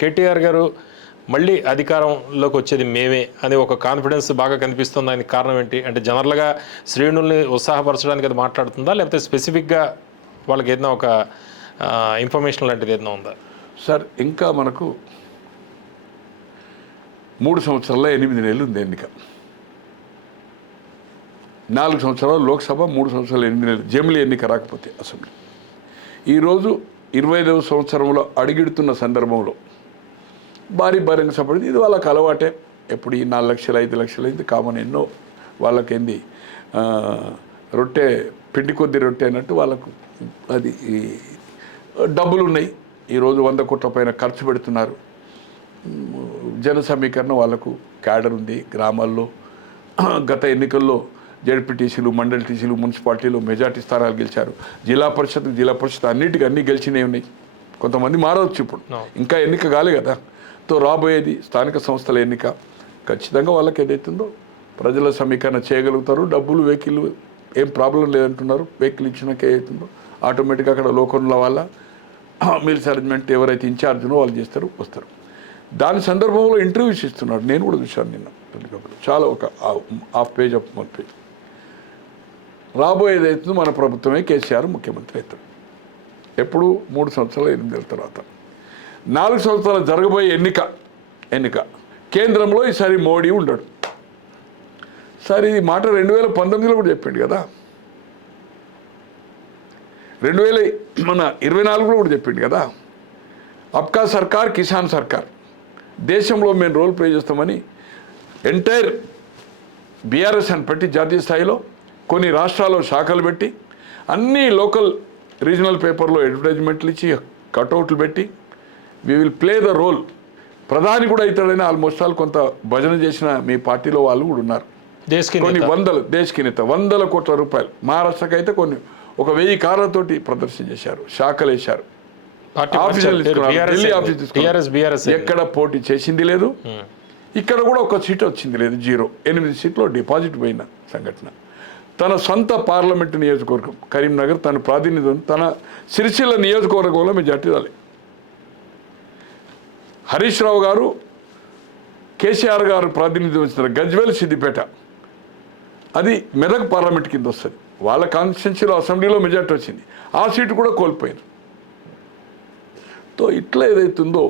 కేటీఆర్ గారు మళ్ళీ అధికారంలోకి వచ్చేది మేమే అని ఒక కాన్ఫిడెన్స్ బాగా కనిపిస్తుంది. దానికి కారణం ఏంటి అంటే జనరల్గా శ్రేణుల్ని ఉత్సాహపరచడానికి అది మాట్లాడుతుందా, లేకపోతే స్పెసిఫిక్గా వాళ్ళకి ఏదైనా ఒక ఇన్ఫర్మేషన్ లాంటిది ఏదైనా ఉందా? సార్ ఇంకా మనకు 3 సంవత్సరాల్లో 8 నెలలు ఉంది ఎన్నిక. 4 సంవత్సరాలు లోక్సభ, 3 సంవత్సరాలు 8 నెలలు జమిలీ ఎన్నిక రాకపోతే అసెంబ్లీ. ఈరోజు 25వ సంవత్సరంలో అడుగిడుతున్న సందర్భంలో భారీ భారీగా సపడింది. ఇది వాళ్ళకి అలవాటే. ఎప్పుడు ఈ 4 లక్షలు 5 లక్షలు అయింది కామన్. ఎన్నో వాళ్ళకేంది రొట్టె పిండి కొద్ది రొట్టె అన్నట్టు వాళ్ళకు అది డబ్బులు ఉన్నాయి. ఈరోజు 100 కోట్ల పైన ఖర్చు పెడుతున్నారు. జన సమీకరణ వాళ్ళకు క్యాడర్ ఉంది. గ్రామాల్లో గత ఎన్నికల్లో జడ్పీటీసీలు, మండలి టీసీలు, మున్సిపాలిటీలు మెజార్టీ స్థానాలు గెలిచారు. జిల్లా పరిషత్ అన్నిటికీ అన్నీ గెలిచినవి ఉన్నాయి. కొంతమంది మారవచ్చు. ఇప్పుడు ఇంకా ఎన్నిక కాలే కదా. తో రాబోయేది స్థానిక సంస్థల ఎన్నిక. ఖచ్చితంగా వాళ్ళకి ఏదైతుందో ప్రజల సమీకరణ చేయగలుగుతారు. డబ్బులు వెహికల్ ఏం ప్రాబ్లం లేదంటున్నారు. వెహికల్ ఇచ్చినాక ఏదైతుందో ఆటోమేటిక్గా అక్కడ లోకల్ల వల్ల మిల్స్ అరేంజ్మెంట్ ఎవరైతే ఇన్ఛార్జ్నో వాళ్ళు చేస్తారు, వస్తారు. దాని సందర్భంలో ఇంటర్వ్యూస్ ఇస్తున్నాడు. నేను కూడా చూశాను నిన్న చాలా ఒక హాఫ్ పేజ్ ఆఫ్ 1 పేజ్. రాబోయేది అవుతుందో మన ప్రభుత్వమే, కేసీఆర్ ముఖ్యమంత్రి అవుతాడు. ఎప్పుడు 3 సంవత్సరాలు 8 నెలల తర్వాత. 4 సంవత్సరాలు జరగబోయే ఎన్నిక కేంద్రంలో ఈసారి మోడీ ఉండడు. సార్ ఇది మాట 2019లో కూడా చెప్పిండు కదా, 2024లో కూడా చెప్పిండు కదా. అబ్కా సర్కార్ కిసాన్ సర్కార్, దేశంలో మేము రోల్ ప్లే చేస్తామని ఎంటైర్ బీఆర్ఎస్ అని పెట్టి జాతీయ స్థాయిలో కొన్ని రాష్ట్రాల్లో శాఖలు పెట్టి అన్ని లోకల్ రీజనల్ పేపర్లో అడ్వర్టైజ్మెంట్లు ఇచ్చి కటౌట్లు పెట్టి we will play the role. ప్రధాని కూడా అవుతాడని ఆల్మోస్ట్ ఆల్ కొంత భజన చేసిన మీ పార్టీలో వాళ్ళు కూడా ఉన్నారు. కొన్ని దేశకి నేత 100 కోట్ల రూపాయలు. మహారాష్ట్రకి అయితే కొన్ని 1000 కార్లతోటి ప్రదర్శన చేశారు, శాఖలు వేశారు. ఢిల్లీ ఆఫీస్ తీసుకున్నారు. ఎక్కడ పోటీ చేసింది లేదు. ఇక్కడ కూడా ఒక సీట్ వచ్చింది లేదు, 0. 8 సీట్లో డిపాజిట్ పోయిన సంఘటన. తన సొంత పార్లమెంటు నియోజకవర్గం కరీంనగర్, తన ప్రాతినిధ్యం తన సిరిసిల్ల నియోజకవర్గంలో మెజార్టీ రాలి. హరీష్ రావు గారు, కేసీఆర్ గారు ప్రాతినిధ్యం వచ్చిన గజ్వేల్, సిద్దిపేట, అది మెదక్ పార్లమెంట్ కింద వస్తుంది. వాళ్ళ కాన్స్టిట్యున్సీలో అసెంబ్లీలో మెజార్టీ వచ్చింది. ఆ సీటు కూడా కోల్పోయారు. తో ఇట్లా ఏదైతుందో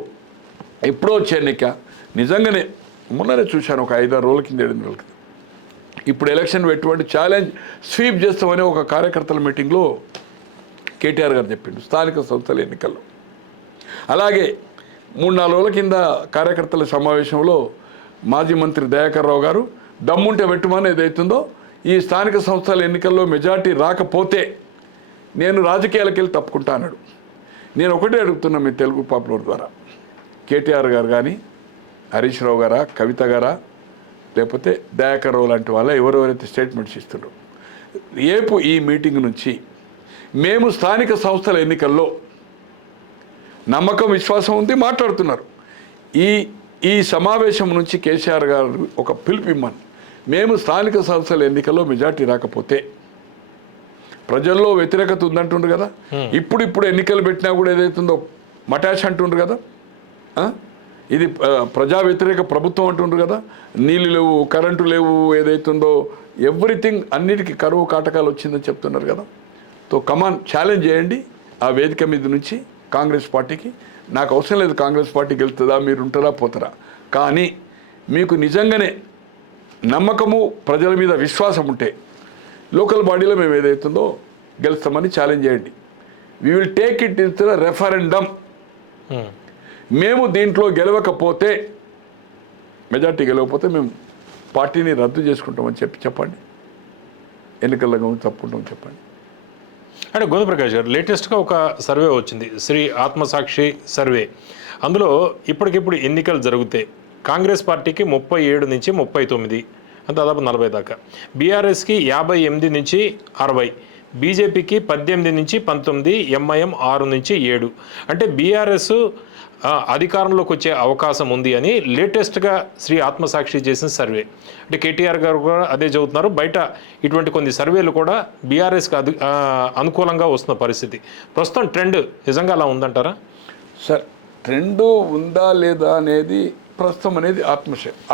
ఎప్పుడో వచ్చే ఎన్నిక నిజంగానే మొన్ననే చూశాను, ఒక 5-6 రోజుల కింద 7 రోజుల కింద. ఇప్పుడు ఎలక్షన్ ఎటువంటి ఛాలెంజ్ స్వీప్ చేస్తామని ఒక కార్యకర్తల మీటింగ్లో కేటీఆర్ గారు చెప్పిండు స్థానిక సంస్థల ఎన్నికల్లో. అలాగే 3-4 రోజుల కింద కార్యకర్తల సమావేశంలో మాజీ మంత్రి దయాకర్ రావు గారు దమ్ముంటే పెట్టుమని ఏదైతుందో ఈ స్థానిక సంస్థల ఎన్నికల్లో మెజార్టీ రాకపోతే నేను రాజకీయాలకు వెళ్ళి తప్పుకుంటా అన్నాడు. నేను ఒకటే అడుగుతున్నా మీ తెలుగు పాపులర్ ద్వారా, కేటీఆర్ గారు కానీ, హరీష్ రావు గారా, కవిత గారా, లేకపోతే దయాకర్ రావు లాంటి వాళ్ళ ఎవరెవరైతే స్టేట్మెంట్స్ ఇస్తున్నారు, రేపు ఈ మీటింగ్ నుంచి మేము స్థానిక సంస్థల ఎన్నికల్లో నమ్మకం, విశ్వాసం ఉంది మాట్లాడుతున్నారు. ఈ సమావేశం నుంచి కేసీఆర్ గారు ఒక పిలుపు ఇమ్మని, మేము స్థానిక సంస్థల ఎన్నికల్లో మెజార్టీ రాకపోతే, ప్రజల్లో వ్యతిరేకత ఉందంటుండ్రు కదా, ఇప్పుడు ఎన్నికలు పెట్టినా కూడా ఏదైతుందో మటాష్ అంటుండ్రు కదా, ఇది ప్రజా వ్యతిరేక ప్రభుత్వం అంటుండ్రు కదా, నీళ్ళు లేవు, కరెంటు లేవు, ఏదైతుందో ఎవ్రీథింగ్ అన్నిటికీ కరువు కాటకాలు వచ్చిందని చెప్తున్నారు కదా. తో కమాన్ ఛాలెంజ్ చేయండి ఆ వేదిక మీద నుంచి కాంగ్రెస్ పార్టీకి. నాకు అవసరం లేదు కాంగ్రెస్ పార్టీ గెలుస్తుందా, మీరు ఉంటారా పోతారా, కానీ మీకు నిజంగానే నమ్మకము, ప్రజల మీద విశ్వాసం ఉంటే లోకల్ బాడీలో మేము ఏదైతుందో గెలుస్తామని ఛాలెంజ్ చేయండి. We will take it in the referendum. మేము దీంట్లో గెలవకపోతే, మెజార్టీ గెలవకపోతే మేము పార్టీని రద్దు చేసుకుంటామని చెప్పండి. ఎన్నికల్లో తప్పుకుంటామని చెప్పండి. అంటే గోవిందప్రకాష్ గారు లేటెస్ట్గా ఒక సర్వే వచ్చింది, శ్రీ ఆత్మసాక్షి సర్వే. అందులో ఇప్పటికిప్పుడు ఎన్నికలు జరిగితే కాంగ్రెస్ పార్టీకి 37 నుంచి 39, దాదాపు 40 దాకా, బీఆర్ఎస్కి 58 నుంచి 60, బీజేపీకి 18 నుంచి 19, ఎంఐఎం 6 నుంచి 7. అంటే బీఆర్ఎస్ అధికారంలోకి వచ్చే అవకాశం ఉంది అని లేటెస్ట్గా శ్రీ ఆత్మసాక్షి చేసిన సర్వే. అంటే కేటీఆర్ గారు కూడా అదే చదువుతున్నారు. బయట ఇటువంటి కొన్ని సర్వేలు కూడా బీఆర్ఎస్కి అనుకూలంగా వస్తున్న పరిస్థితి. ప్రస్తుతం ట్రెండ్ నిజంగా అలా ఉందంటారా? సార్, ట్రెండ్ ఉందా లేదా అనేది ప్రస్తుతం అనేది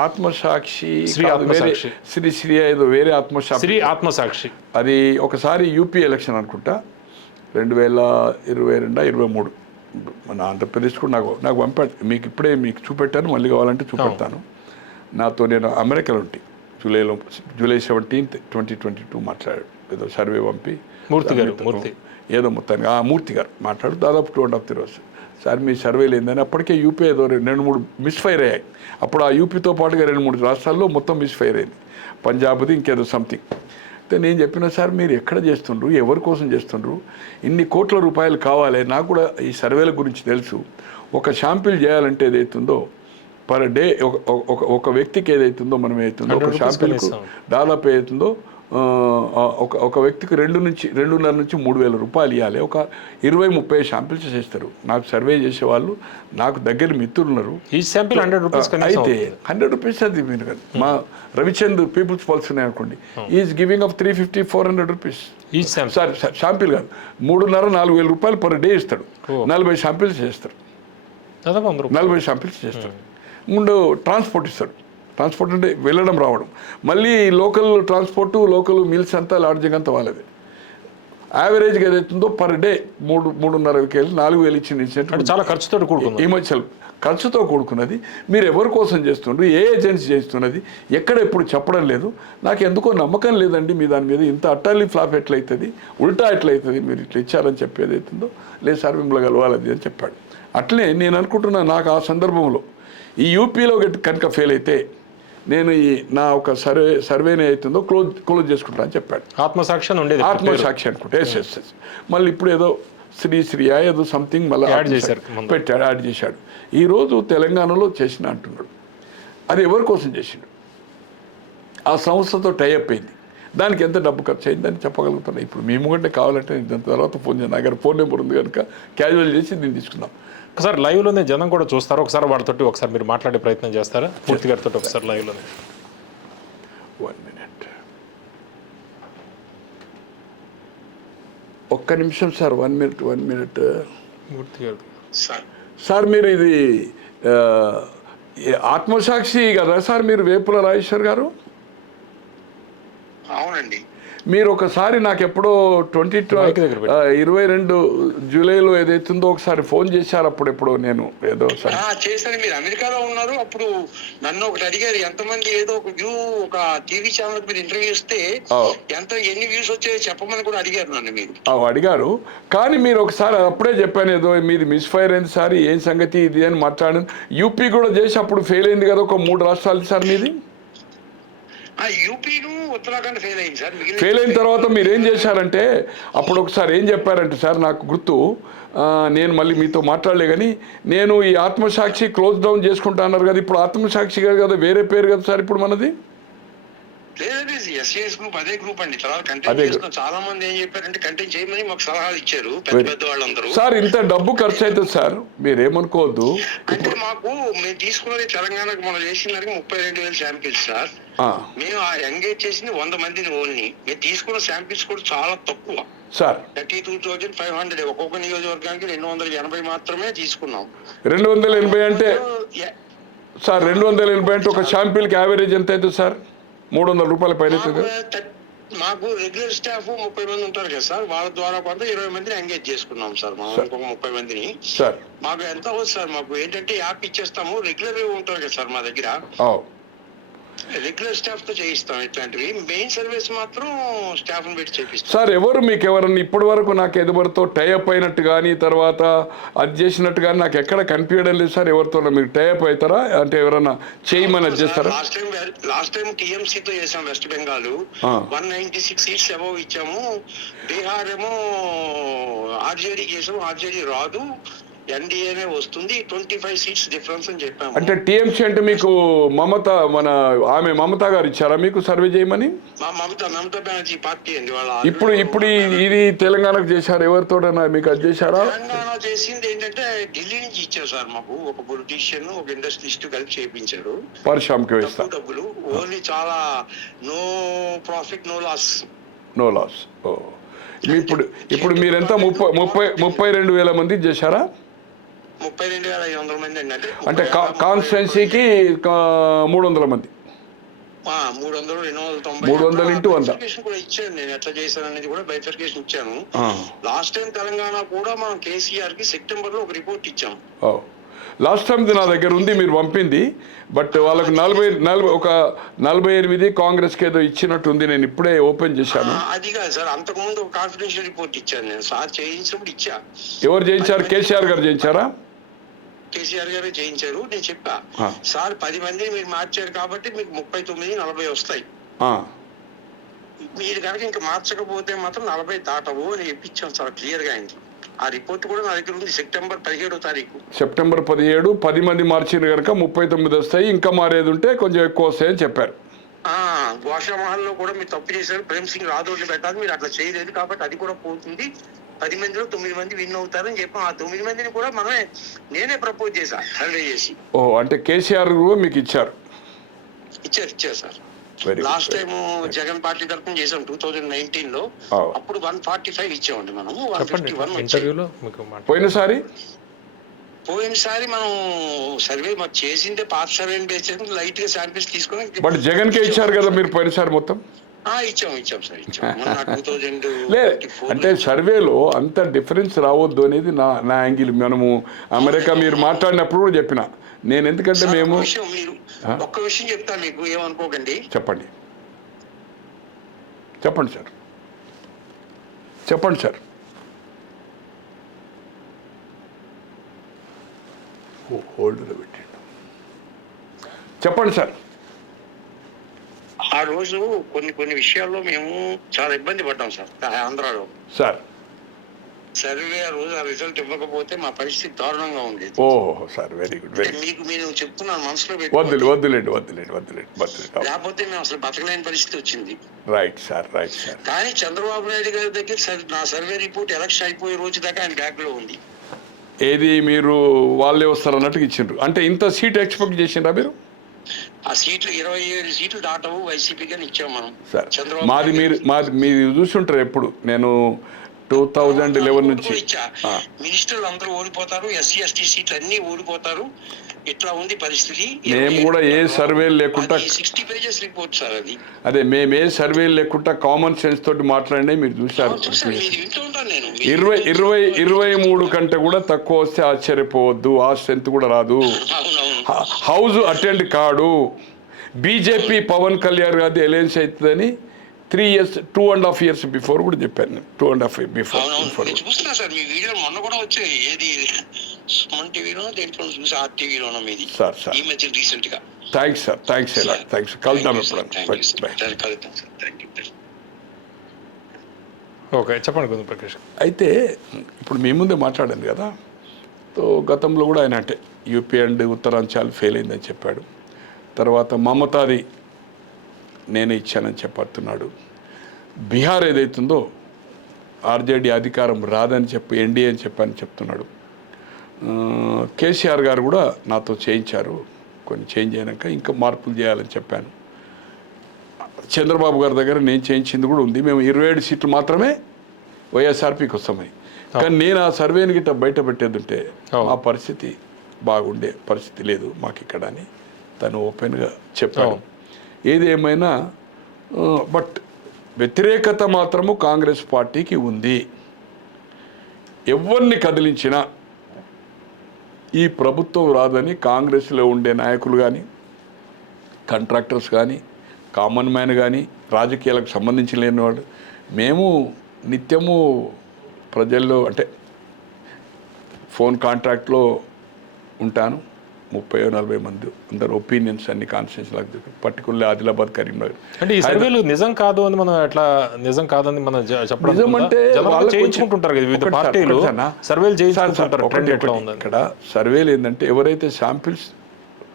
ఆత్మసాక్షి శ్రీ కాదు, వేరే ఆత్మసాక్షి. శ్రీ ఏదో వేరే ఆత్మసాక్షి. శ్రీ ఆత్మసాక్షి అది ఒకసారి యూపీ ఎలక్షన్ అనుకుంటా 2022-23 మన ఆంధ్రప్రదేశ్ కూడా నాకు పంపాడు. మీకు ఇప్పుడే మీకు చూపెట్టాను, మళ్ళీ కావాలంటే చూపెడతాను. నాతో నేను అమెరికాలో ఉంటే జూలై 17, 2022 మాట్లాడాడు. ఏదో సర్వే పంపి మూర్తి ఏదో మొత్తానికి మూర్తి గారు మాట్లాడు దాదాపు 2.5 రోజు. సార్ మీ సర్వేలు ఏందని అప్పటికే యూపీ ఏదో 2-3 మిస్ఫైర్ అయ్యాయి. అప్పుడు ఆ యూపీతో పాటుగా 2-3 రాష్ట్రాల్లో మొత్తం మిస్ఫైర్ అయింది. పంజాబ్ది ఇంకేదో సంథింగ్. అయితే నేను చెప్పిన సార్ మీరు ఎక్కడ చేస్తుండ్రు, ఎవరి కోసం చేస్తుండ్రు, ఇన్ని కోట్ల రూపాయలు కావాలి. నాకు కూడా ఈ సర్వేల గురించి తెలుసు. ఒక శాంపిల్ చేయాలంటే ఏదైతుందో పర్ డే ఒక వ్యక్తికి ఏదైతుందో మనం ఏదైతుందో ఒక శాంపిల్కు దాదాపు ఏదైతుందో ఒక వ్యక్తికి 2.5 నుంచి 3,000 రూపాయలు ఇవ్వాలి. ఒక 20-30 శాంపిల్స్ చేస్తారు. నాకు సర్వే చేసే వాళ్ళు నాకు దగ్గర మిత్రులు ఉన్నారు. ఈ శాంపిల్ 100 రూపీస్ అయితే 100 రూపీస్ అది మీరు కదా మా రవిచంద్ పీపుల్స్ పల్స్ ఉన్నాయి అనుకోండి, ఈజ్ గివింగ్ ఆఫ్ 350-400 రూపీస్ ఈ శాంపిల్. సార్ శాంపిల్ కాదు, 3,500-4,000 రూపాయలు పర్ డే ఇస్తాడు. 40 శాంపిల్స్ చేస్తారు. 40 శాంపిల్స్ చేస్తారు. ముందు ట్రాన్స్పోర్ట్ ఇస్తాడు. ట్రాన్స్పోర్ట్ అంటే వెళ్ళడం రావడం, మళ్ళీ లోకల్ ట్రాన్స్పోర్టు, లోకల్ మిల్స్ అంతా లాడ్జింగ్ అంతా వాళ్ళది. యావరేజ్గా ఏదైతుందో పర్ డే 3,500-4,000 ఇచ్చినట్టు చాలా ఖర్చుతో కూడుకున్నది. ఈ మధ్య ఖర్చుతో కూడుకున్నది. మీరు ఎవరి కోసం చేస్తుండ్రు, ఏ ఏజెన్సీ చేస్తున్నది, ఎక్కడ ఎప్పుడు చెప్పడం లేదు. నాకు ఎందుకో నమ్మకం లేదండి మీ దాని మీద. ఇంత అట్టర్లీ ఫ్లాప్ ఎట్లయితుంది, ఉల్టా ఎట్లయితుంది, మీరు ఇట్లా ఇచ్చారని చెప్పేది అవుతుందో లేదు సార్ మిమ్మల్ని కలవాలది అని చెప్పాడు. అట్లే నేను అనుకుంటున్నా నాకు ఆ సందర్భంలో ఈ యూపీలో కనుక ఫెయిల్ అయితే నేను నా ఒక సర్వేనే అవుతుందో క్లోజ్ చేసుకుంటా అని చెప్పాడు. ఆత్మసాక్షి ఉండేది, ఆత్మసాక్షి అనుకుంటే ఎస్. మళ్ళీ ఇప్పుడు ఏదో శ్రీయా ఏదో సంథింగ్ మళ్ళీ పెట్టాడు, యాడ్ చేశాడు. ఈరోజు తెలంగాణలో చేసిన అంటున్నాడు. అది ఎవరి కోసం చేసిండు, ఆ సంస్థతో టైఅప్ అయింది, దానికి ఎంత డబ్బు ఖర్చు అయిందని చెప్పగలుగుతున్నా. ఇప్పుడు మేము కంటే కావాలంటే దాని తర్వాత ఫోన్ చేయండి, నా దగ్గర ఫోన్ నెంబర్ ఉంది కనుక క్యాజువల్ చేసి దీన్ని తీసుకుందాం. ఒకసారి లైవ్లోనే జనం కూడా చూస్తారు. ఒకసారి వాడితో ఒకసారి మీరు మాట్లాడే ప్రయత్నం చేస్తారా పూర్తి గారితో? ఒకసారి లైవ్లోనే 1 minute, ఒక్క నిమిషం సార్. 1 minute పూర్తి గారు. సార్ మీరు ఇది ఆత్మసాక్షి కదా సార్, మీరు వేపుల రాజేశ్వర్ గారు? అవునండి. మీరు ఒకసారి నాకు ఎప్పుడో 2022 జూలైలో ఏదైతుందో ఒకసారి ఫోన్ చేశారు. అప్పుడు ఎప్పుడో నేను ఏదో చేశాను. మీరు అమెరికాలో ఉన్నారు. అప్పుడు నన్ను ఒకటి అడిగారు, ఎంతమంది ఏదో ఒక టీవీ ఛానల్ మీరు ఇంటర్వ్యూ ఇస్తే ఎన్ని వ్యూస్ వచ్చాయో చెప్పమని కూడా అడిగారు నన్ను. మీరు అడిగారు, కానీ మీరు ఒకసారి అప్పుడే చెప్పాను ఏదో మీది మిస్ఫైర్ అయింది సార్, ఏం సంగతి ఇది అని మాట్లాడాను. యూపీ కూడా చేసి అప్పుడు ఫెయిల్ అయింది కదా ఒక 3 రాష్ట్రాలు సార్ మీది. యూపీను ఉత్తరాఖండ్ ఫెయిల్ అయింది సార్. ఫెయిల్ అయిన తర్వాత మీరు ఏం చేశారంటే అప్పుడు ఒకసారి ఏం చెప్పారంటే సార్ నాకు గుర్తు, నేను మళ్ళీ మీతో మాట్లాడలే కానీ నేను ఈ ఆత్మసాక్షి క్లోజ్ డౌన్ చేసుకుంటా అన్నారు కదా. ఇప్పుడు ఆత్మసాక్షి గారు కదా, వేరే పేరు కదా సార్ ఇప్పుడు మనది? లేదండి, ఎస్ఏఎస్ గ్రూప్ అదే గ్రూప్ అండి. తర్వాత కంటెంట్ చేస్తున్న చాలా మంది ఏం చెప్పారంటే కంటెంట్ చేయమని మాకు సలహాలు ఇచ్చారు పెద్ద వాళ్ళందరూ. సార్ ఇంత డబ్బు ఖర్చు అవుతుంది సార్, మీరేమనుకోవద్దు. అంటే మాకు మేము తీసుకున్నది తెలంగాణకు మనం చేసిన దానికి 32,000 శాంపిల్స్ సార్. మేము ఎంగేజ్ చేసింది 100 మందిని ఓన్లీ. మేము తీసుకున్న శాంపిల్స్ కూడా చాలా తక్కువ సార్, 32,500. ఒక్కొక్క నియోజకవర్గానికి 280 మాత్రమే తీసుకున్నాం. 280 అంటే సార్ 280 అంటే ఒక శాంపిల్కి యావరేజ్ ఎంత అవుతుంది సార్? 300 రూపాయల పైన అవుతుంది. మాకు రెగ్యులర్ స్టాఫ్ 30 మంది ఉంటారు కదా సార్, వాళ్ళ ద్వారా కొంత 20 మందిని ఎంగేజ్ చేసుకున్నాం సార్. మా ఇంకొక 30 మందిని సార్. మాకు ఎంత అవుతుంది సార్? మాకు ఏంటంటే యాప్ ఇచ్చేస్తాము, రెగ్యులర్ ఉంటారు కదా సార్ మా దగ్గర, రెగ్యులర్ స్టాఫ్ తో చేయిస్తాం. ఇట్లాంటివి మెయిన్ సర్వీస్ మాత్రం స్టాఫ్ ని పెట్టి చేపిస్తాం సార్. ఎవరు మీకు ఎవరన్నా ఇప్పటి వరకు నాకు ఎదురుతో టైఅప్ అయినట్టు కానీ తర్వాత అది చేసినట్టు కానీ నాకు ఎక్కడ కనిపించడం లేదు సార్. ఎవరితో మీరు టైఅప్ అవుతారా అంటే ఎవరన్నా చేయమని అది చేస్తారా? లాస్ట్ టైం టీఎంసీ తో చేసాం. వెస్ట్ బెంగాల్ 196 సీట్స్ అబౌవ్ ఇచ్చాము. బీహార్ ఏమో ఆర్జేడీ చేసాము, ఆర్జేడీ రాదు, ఎన్డీఏనే వస్తుంది, 25 సీట్స్ డిఫరెన్స్ అని చెప్పాము. అంటే టీఎంసీ అంటే మీకు ఆమె మమతా గారు ఇచ్చారా మీకు సర్వే చేయమని? మమతా బెనర్జీ పార్టీ అండి వాళ్ళ. ఇప్పుడు ఇది తెలంగాణకు చేశారు, ఎవరితో మీకు అది చేశారా? తెలంగాణ చేసింది ఏంటంటే ఢిల్లీ నుంచి ఇచ్చారు సార్. మాకు ఒక పొలిటీషియన్, ఒక ఇండస్ట్రియలిస్ట్ కలిపి చేయించారు. పరిశ్రమకి వేస్తారు డబ్బులు ఓన్లీ, చాలా no profit no loss. No loss. ఇప్పుడు మీరెంత 32,000 మంది చేశారా? 32,500 మంది అండి. అంటే కాన్స్టిట్యున్సీకి 300 మంది. 300, 290. 300 into 100. బైఫర్కేషన్ కూడా ఇచ్చాను నేను, ఎట్లా చేశాను అనేది కూడా బైఫర్కేషన్ ఇచ్చాను. లాస్ట్ టైం తెలంగాణ కూడా మనం కేసీఆర్ కి సెప్టెంబర్ లో ఒక రిపోర్ట్ ఇచ్చాం. లాస్ట్ టైం నా దగ్గర ఉంది, మీరు పంపింది. బట్ వాళ్ళకు 48 కాంగ్రెస్కి ఏదో ఇచ్చినట్టుంది. నేను ఇప్పుడే ఓపెన్ చేశాను. అది కాదు సార్, అంతకుముందు ఒక కాన్ఫిడెన్షియల్ రిపోర్ట్ ఇచ్చాను నేను. సార్ చేయించినప్పుడు ఇచ్చా. ఎవరు చేయించారు? కేసీఆర్ గారు చేయించారా? కేసీఆర్ గారే చేయించారు. నేను చెప్పా, సార్ 10 మందిని మీరు మార్చారు కాబట్టి మీకు 39, 40 వస్తాయి. మీరు కనుక ఇంకా మార్చకపోతే మాత్రం 40 దాటవు అని చెప్పించాం సార్ క్లియర్ గా అయింది. ఆ రిపోర్ట్ కూడా నా దగ్గర ఉంది. సెప్టెంబర్ 17వ తారీఖు. సెప్టెంబర్ 17, 10 మంది మార్చిన కనుక 39 వస్తాయి. ఇంకా మారేది ఉంటే కొంచెం ఎక్కువ వస్తాయని చెప్పారు. గోషామహల్లో కూడా మీరు తప్పు చేశారు, ప్రేమ్ సింగ్ రాథోడ్ని పెట్టాలి, మీరు అట్లా చేయలేదు కాబట్టి అది కూడా పోతుంది. 10 మందిలో 9 మంది విన్ అవుతారని చెప్పాం. ఆ 9 మందిని కూడా నేనే ప్రపోజ్ చేశా సర్వే చేసి. అంటే కేసీఆర్ కూడా మీకు ఇచ్చారు? ఇచ్చారు sir. Last time Jagan party తరఫున చేసాం 2019 లో. అప్పుడు 145 ఇచ్చామండి మనము. 151 పోయినసారి మనం సర్వే చేసిందే పాత సర్వే బేస్ చేసుకుని లైట్ గా శాంపిల్స్ తీసుకుని. బట్ జగన్ కే ఇచ్చారు కదా మీరు పోయినసారి మొత్తం? ఇచ్చాం సార్, ఇచ్చాం. 2024 లేదు అంటే సర్వేలో అంత డిఫరెన్స్ రావద్దు అనేది నా యాంగిల్. మనము అమెరికా మీరు మాట్లాడినప్పుడు కూడా చెప్పిన నేను, ఎందుకంటే మేము ఒక్క విషయం చెప్తాను మీకు, ఏమనుకోకండి. చెప్పండి సార్. హోల్డ్లో పెట్టండి. చెప్పండి సార్. ఆ రోజు కొన్ని విషయాల్లో మేము చాలా ఇబ్బంది పడ్డాం సార్ ఆంధ్రాలో. సార్ సర్వే ఆ రోజు ఆ రిజల్ట్ ఇవ్వకపోతే మా పరిస్థితి దారుణంగా ఉండేది. ఓహో సార్, వెరీ గుడ్. మీకు మీరు చెప్తున్నాను మనసులో వద్దులేండి. లేకపోతే మేము అసలు బతకలేని పరిస్థితి వచ్చింది. Right sir. కానీ చంద్రబాబు నాయుడు గారి దగ్గర నా సర్వే రిపోర్ట్ ఎలక్షన్ అయిపోయే రోజు దాకా ఆయన బ్యాగ్ లో ఉంది. ఏది మీరు వాళ్ళే వస్తారు అన్నట్టుగా ఇచ్చిండ్రు. అంటే ఇంత సీట్ ఎక్స్పెక్ట్ చేసిండ్రా మీరు? ఆ సీట్లు 27 సీట్లు దాటవు వైసీపీగా ఇచ్చాం మనం. మాది మీరు చూసుంటారు ఎప్పుడు. నేను 2011 నుంచి మినిస్టర్లు అందరూ ఓడిపోతారు, SC ST సీట్లు అన్ని ఓడిపోతారు, ఇట్లా ఉంది పరిస్థితి. మేము కూడా ఏ సర్వేలు లేకుండా 60 పేజెస్ రిపోర్ట్ సార్ అది. అదే మేము ఏ సర్వేలు లేకుండా కామన్ సెన్స్ తోటి మాట్లాడినా మీరు చూశారు. 23 కంటే కూడా తక్కువ వస్తే ఆశ్చర్యపోవద్దు. ఆ స్ట్రెంత్ కూడా రాదు. హౌస్ అటెండ్ కాడు. బీజేపీ పవన్ కళ్యాణ్ గారి అలయన్స్ అవుతుందని 2.5 years బిఫోర్ కూడా చెప్పాను. 2.5 years బిఫోర్ చూస్తున్నా సార్ మీ వీడియో మొన్న కూడా వచ్చాయి. ఏది సుమన్ టీవీలో దేంట్లో చూసి RTV మీది సార్ ఈ మధ్య రీసెంట్ గా. Thanks sir. థ్యాంక్స్. కలుద్దాం ఎప్పుడన్నా. ఓకే, చెప్పండి ప్రకాష్. అయితే ఇప్పుడు మీ ముందే మాట్లాడాను కదా. గతంలో కూడా ఆయన అంటే యూపీ అండ్ ఉత్తరాంచల్ ఫెయిల్ అయిందని చెప్పాడు. తర్వాత మమతాది నేనే ఇచ్చానని చెప్పడుతున్నాడు. బీహార్ ఏదైతుందో ఆర్జేడీ అధికారం రాదని చెప్పి ఎన్డీఏ అని చెప్పని చెప్తున్నాడు. కేసీఆర్ గారు కూడా నాతో చేయించారు. కొన్ని చేంజ్ అయినాక ఇంకా మార్పులు చేయాలని చెప్పాను. చంద్రబాబు గారి దగ్గర నేను చేయించింది కూడా ఉంది. మేము 27 సీట్లు మాత్రమే వైఎస్ఆర్పీకి వస్తామని. కానీ నేను ఆ సర్వేని గిట్ట బయట పెట్టేదంటే ఆ పరిస్థితి బాగుండే పరిస్థితి లేదు మాకు ఇక్కడ అని తను ఓపెన్గా చెప్పాడు. ఏది ఏమైనా బట్ వ్యతిరేకత మాత్రము కాంగ్రెస్ పార్టీకి ఉంది. ఎవరిని కదిలించినా ఈ ప్రభుత్వం రాదని కాంగ్రెస్లో ఉండే నాయకులు కానీ, కాంట్రాక్టర్స్ కానీ, కామన్ మ్యాన్ కానీ, రాజకీయాలకు సంబంధించి లేని వాళ్ళు, మేము నిత్యము ప్రజల్లో అంటే ఫోన్ కాంట్రాక్ట్లో ఉంటాను. 30-40 మంది అందరు ఒపీనియన్స్ అన్ని కాన్స్టిట్యూన్సీ పర్టికులర్లీ ఆదిలాబాద్, కరీంనగర్. అంటే ఈ సర్వేలు నిజం కాదు అని మనం ఎట్లా నిజం కాదని మనం చెప్పడం? నిజం అంటే చేయించుకుంటుంటారు కదా వివిధ పార్టీలు సర్వేలు చేయించుకుంటారు. ఇక్కడ సర్వేలు ఏంటంటే ఎవరైతే శాంపిల్స్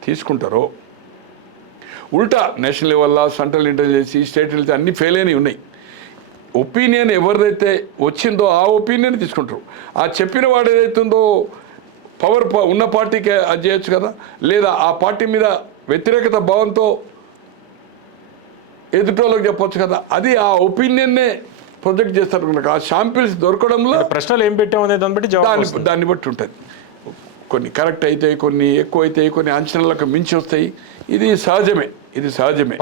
తీసుకుంటారో ఉల్టా నేషనల్ లెవెల్లో సెంట్రల్ ఇంటెలిజెన్సీ, స్టేట్ ఇంటెలిజెన్స్ అన్నీ ఫెయిల్ అయినవి ఉన్నాయి. ఒపీనియన్ ఎవరిదైతే వచ్చిందో ఆ ఒపీనియన్ తీసుకుంటారు. ఆ చెప్పిన వాడు ఏదైతుందో పవర్ ఉన్న పార్టీకే అది చేయొచ్చు కదా, లేదా ఆ పార్టీ మీద వ్యతిరేకత భావంతో ఎదుటోళ్ళకి చెప్పొచ్చు కదా. అది ఆ ఒపీనియన్నే ప్రొజెక్ట్ చేస్తారు కనుక ఆ శాంపిల్స్ దొరకడంలో ప్రశ్నలు ఏం పెట్టామనే దాన్ని బట్టి దాన్ని బట్టి ఉంటుంది. కొన్ని కరెక్ట్ అవుతాయి, కొన్ని ఎక్కువ అవుతాయి, కొన్ని అంచనాలకు మించి వస్తాయి. ఇది సహజమే.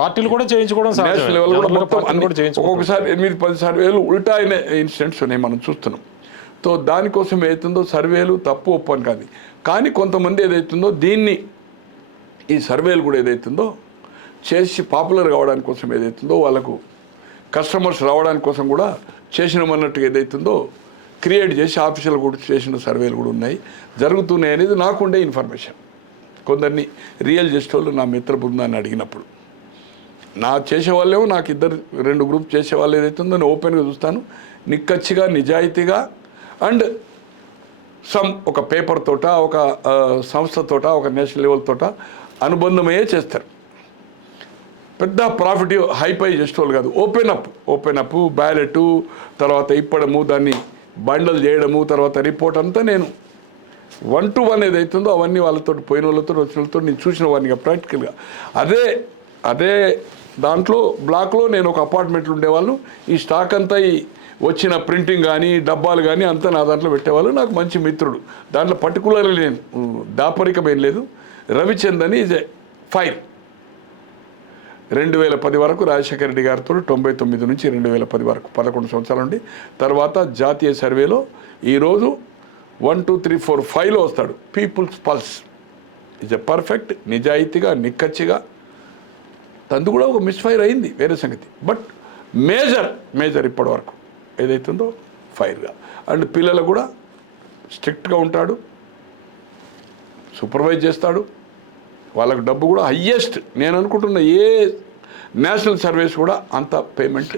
పార్టీలు కూడా చేయించుకోవడం నేషనల్ లెవెల్ కూడా మొత్తం అన్ని చేయించుకోవడం ఒక్కొక్కసారి 8-10 సర్వేలు ఉల్టా అయిన ఇన్సిడెంట్స్ ఉన్నాయి, మనం చూస్తున్నాం. సో దానికోసం ఏదైతుందో సర్వేలు తప్పు ఒప్పని కాదు, కానీ కొంతమంది ఏదైతుందో దీన్ని ఈ సర్వేలు కూడా ఏదైతుందో చేసి పాపులర్ కావడానికి కోసం ఏదైతుందో వాళ్ళకు కస్టమర్స్ రావడానికి కోసం కూడా చేసినామన్నట్టుగా ఏదైతుందో క్రియేట్ చేసి ఆఫీసులు కూడా చేసిన సర్వేలు కూడా ఉన్నాయి, జరుగుతున్నాయి అనేది నాకుండే ఇన్ఫర్మేషన్. కొందరిని రియల్ చేసేవాళ్ళు నా మిత్ర బృందాన్ని అడిగినప్పుడు, నా చేసేవాళ్ళేమో నాకు 2 గ్రూప్ చేసేవాళ్ళు ఏదైతుందో నేను ఓపెన్గా చూస్తాను, నిక్కచ్చిగా నిజాయితీగా అండ్ ఒక పేపర్ తోట, ఒక సంస్థతోట, ఒక నేషనల్ లెవెల్ తోట అనుబంధమయ్యే చేస్తారు. పెద్ద ప్రాఫిట్ హైపై చేసేవాళ్ళు కాదు. ఓపెన్ అప్ బ్యాలెట్, తర్వాత ఇప్పడము, దాన్ని బండల్ చేయడము, తర్వాత రిపోర్ట్ అంతా నేను 1-to-1 ఏదైతుందో అవన్నీ వాళ్ళతో పోయిన వాళ్ళతో వచ్చిన వాళ్ళతో నేను చూసిన వాడిని ప్రాక్టికల్గా. అదే దాంట్లో బ్లాక్లో నేను ఒక అపార్ట్మెంట్లో ఉండేవాళ్ళు. ఈ స్టాక్ అంతా ఈ వచ్చిన ప్రింటింగ్ కానీ డబ్బాలు కానీ అంతా నా దాంట్లో పెట్టేవాళ్ళు. నాకు మంచి మిత్రుడు, దాంట్లో పర్టికులర్లీ నేను దాపరికం ఏం లేదు. రవిచంద్ అని ఈజ్ ఎ ఫైర్. 2010 వరకు రాజశేఖర రెడ్డి గారితో 99 నుంచి 2010 వరకు 11 సంవత్సరాలు ఉండి, తర్వాత జాతీయ సర్వేలో ఈరోజు 1, 2, 3, 4, 5లో వస్తాడు. People's Pulse is a perfect, నిజాయితీగా నిక్కచ్చిగా. తందు కూడా ఒక మిస్ఫైర్ అయింది, వేరే సంగతి. బట్ మేజర్ ఇప్పటి వరకు ఏదైతుందో ఫైర్గా. అండ్ పిల్లలు కూడా స్ట్రిక్ట్గా ఉంటాడు, సూపర్వైజ్ చేస్తాడు. వాళ్ళకు డబ్బు కూడా హయ్యెస్ట్ నేను అనుకుంటున్న ఏ నేషనల్ సర్వీస్ కూడా అంత పేమెంట్